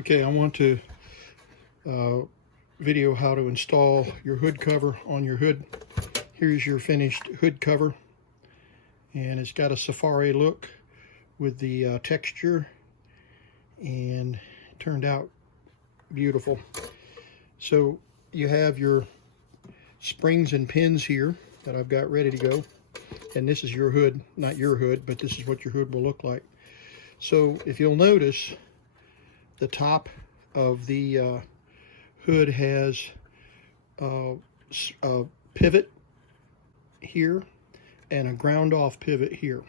Okay, I want to video how to install your hood cover on your hood. Here's your finished hood cover, and it's got a safari look with the texture, and it turned out beautiful. So you have your springs and pins here that I've got ready to go, and this is your hood, not your hood, but this is what your hood will look like. So if you'll notice, the top of the hood has a pivot here and a ground off pivot here.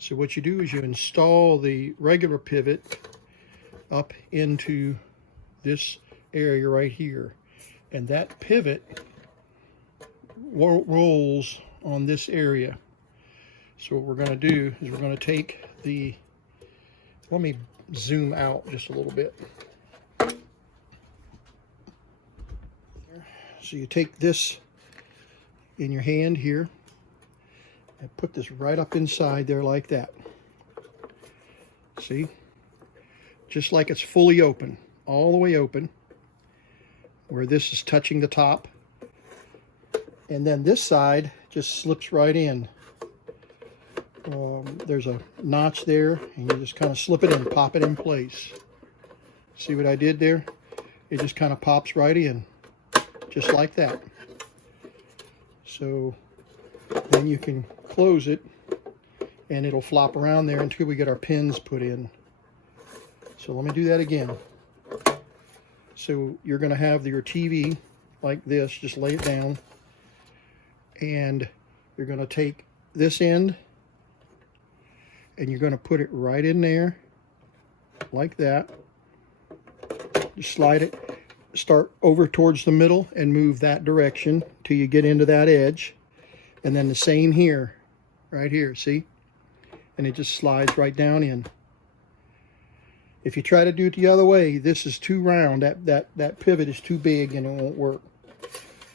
So what you do is you install the regular pivot up into this area right here, and that pivot rolls on this area. So what we're going to do is we're going to take the, let me zoom out just a little bit. So you take this in your hand here and put this right up inside there like that. See? Just like it's fully open, all the way open, where this is touching the top. And then this side just slips right in. There's a notch there, and you just kind of slip it in, pop it in place. See what I did there? It just kind of pops right in, just like that. So then you can close it, and it'll flop around there until we get our pins put in. So let me do that again. So you're going to have your TV like this, just lay it down, and you're going to take this end and you're going to put it right in there like that. Just slide it, start over towards the middle and move that direction till you get into that edge. And then the same here, right here, see? And it just slides right down in. If you try to do it the other way, this is too round. That pivot is too big and it won't work.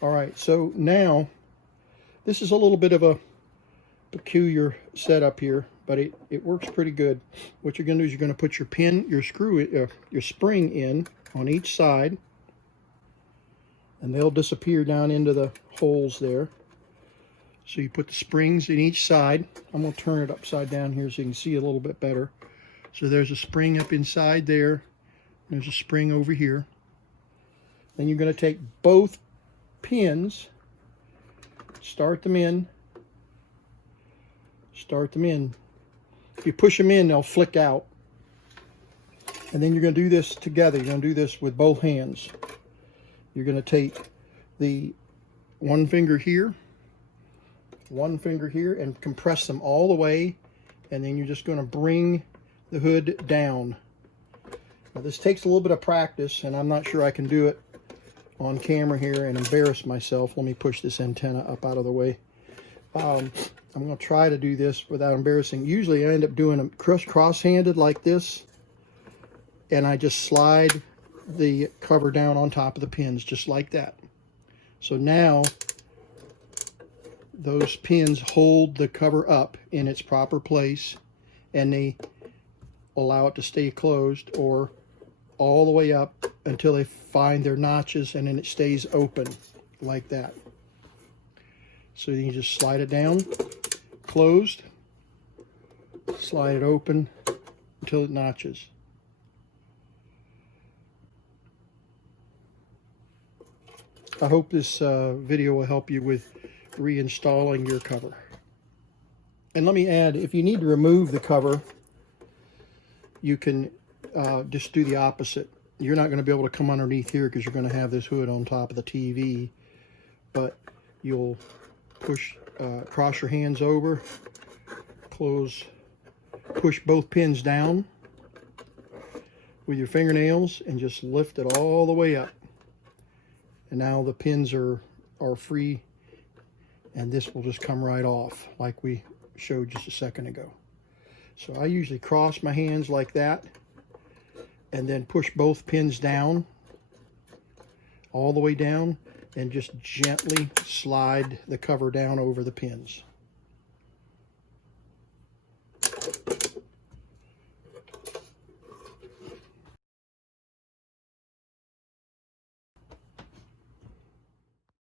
All right, so now this is a little bit of a peculiar setup here, but it works pretty good. What you're going to do is you're going to put your pin, your screw, your spring in on each side, and they'll disappear down into the holes there. So you put the springs in each side. I'm going to turn it upside down here so you can see a little bit better. So there's a spring up inside there. There's a spring over here. Then you're going to take both pins, start them in. If you push them in, they'll flick out. And then you're going to do this together. You're going to do this with both hands. You're going to take the one finger here, and compress them all the way. And then you're just going to bring the hood down. Now this takes a little bit of practice, and I'm not sure I can do it on camera here and embarrass myself. Let me push this antenna up out of the way. I'm going to try to do this without embarrassing. Usually I end up doing them cross-handed like this, and I just slide the cover down on top of the pins just like that. So now those pins hold the cover up in its proper place, and they allow it to stay closed or all the way up until they find their notches, and then it stays open like that. So you just slide it down, closed, slide it open until it notches. I hope this video will help you with reinstalling your cover. And let me add, if you need to remove the cover, you can just do the opposite. You're not going to be able to come underneath here because you're going to have this hood on top of the TV, but you'll cross your hands over, push both pins down with your fingernails, and just lift it all the way up. And now the pins are free, and this will just come right off like we showed just a second ago. So I usually cross my hands like that, and then push both pins down, all the way down, and just gently slide the cover down over the pins.